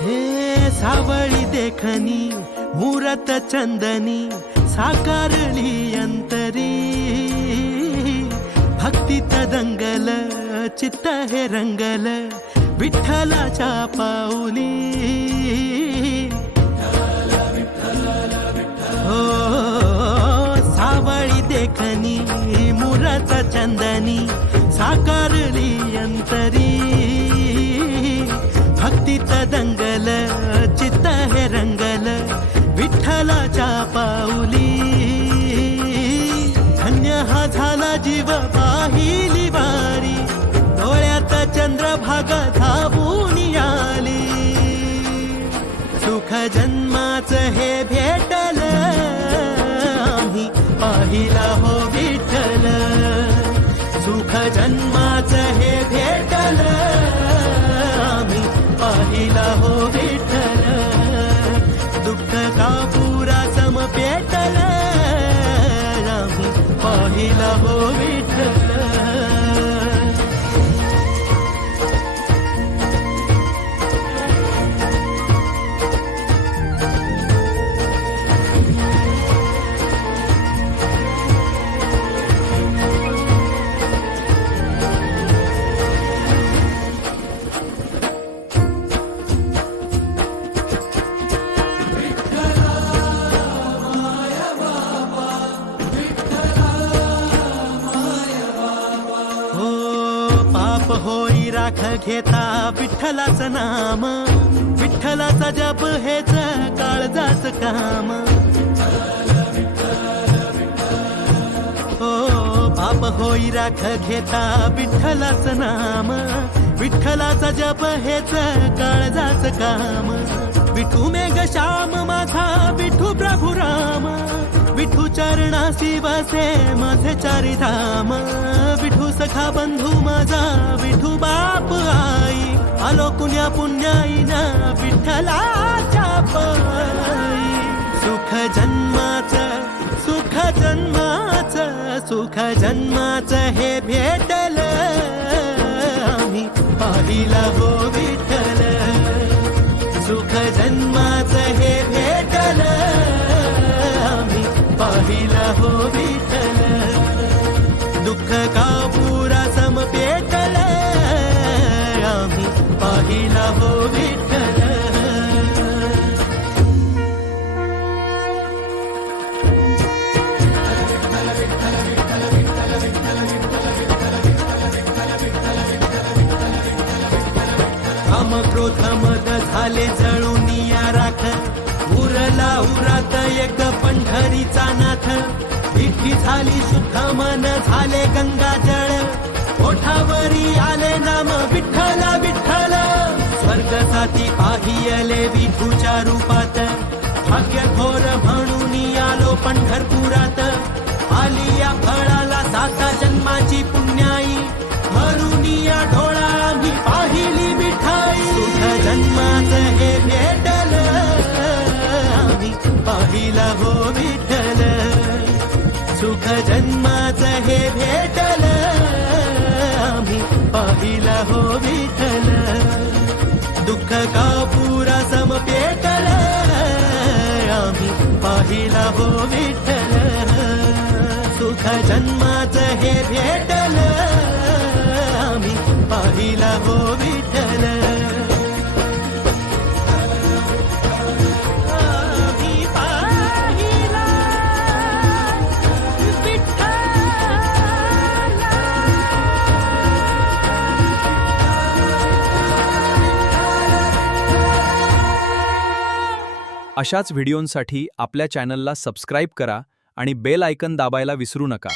हे सावळी देखणी मूरत चंदनी साकारली अंतरी, भक्तीत दंगल चित्त हे रंगल विठ्ठलाच्या पाऊली। हो सावळी देखणी मूरत चंदनी साकारली अंतरी, भक्तीत दंगल चित्त हे रंगल विठ्ठलाच्या पाऊली। धन्य हा झाला जीव पाहिली वारी, डोळ्यात चंद्रभागा धावून आली। सुख जन्माचं हे भेटल आम्ही पाहिला हो विठ्ठल, सुख जन्माचं हे भेटल आम्ही पाहिला हो विठ्ठल। दुःख का पुरा सम पेटल आम्ही पाहिला हो विठ्ठल। होई राख घेता विठ्ठलाचं नाम, विठ्ठलाचा जप हेच काळजाच काम। हो पाप होई राख घेता विठ्ठलाचं नाम, विठ्ठलाचा जप हेच काळजाच काम। विठू मेघ श्याम माझा विठू प्रभू राम, विठू चरणासी वसे माझे चारी धाम। विठू सखा बंधू माझा विठू बाप आई, आलो कुण्या पुण्याईना विठ्ठलाच्या पायी। सुख जन्माचं सुख जन्माचं सुख जन्माचं हे भेटल आम्ही पाहिला हो विठ्ठल, सुख जन्माचं हे भेटल आम्ही पाहिला हो विठ्ठल। दुःख का पुरा सम पेटल आम्ही पाहिला हो विठ्ठल। काम क्रोध मद झाले जळून या राख, उरला उरात एक पंढरीचा नाथ। विठी झाली शुद्ध मन झाले गंगा जळ, ओठावरी आले नाम विठ्ठल विठ्ठल। स्वर्ग साथी पाहियले विठूच्या रूपात, भाग्य थोर म्हणून आलो पंढरपुरात। आली या फळाला साता जन्माची पुण्याई, भरून या ढोळा मी पाहिली मिठाई। सुख जन्माचं हे भेटल आम्ही पाहिला हो विठ्ठल, सुख जन्माचं हे भेटल आम्ही पाहिला हो विठ्ठल। दुःख का पुरा सम पेटल आम्ही पाहिला हो विठ्ठल, सुख जन्माचं हे भेटल आम्ही पाहिला हो विठ्ठल। अशाच व्हिडिओंसाठी आपल्या चॅनलला सबस्क्राईब करा आणि बेल आयकॉन दाबायला विसरू नका।